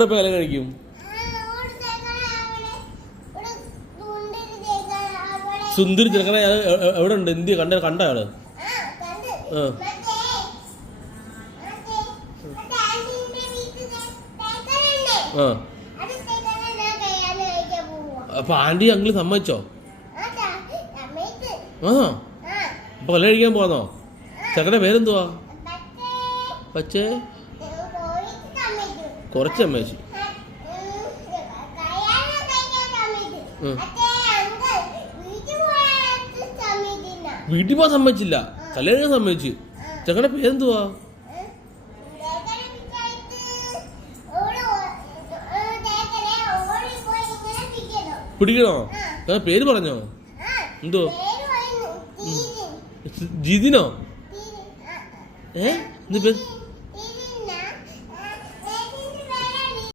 കല കഴിക്കും. സുന്ദരി ചെറുക്കനെ എവിടെ ഉണ്ട്? എന്ത് കണ്ട ആള്? അപ്പൊ ആന്റി അങ്കിള് സമ്മതിച്ചോ? ആ അപ്പൊ കല കഴിക്കാൻ പോന്നോ? ചെറുക്കന്റെ പേരെന്തുവാ? പച്ചേ കുറച്ച് സമ്മതിച്ചു. വീട്ടിൽ പോകാൻ സമ്മതിച്ചില്ല, കല്യാണം സമ്മതിച്ചു. ചെക്കടെ പേരെന്തുവാ? പിടിക്കണോ? പേര് പറഞ്ഞോ? എന്തോ ജിതിനോ? എന്ത് പേര്?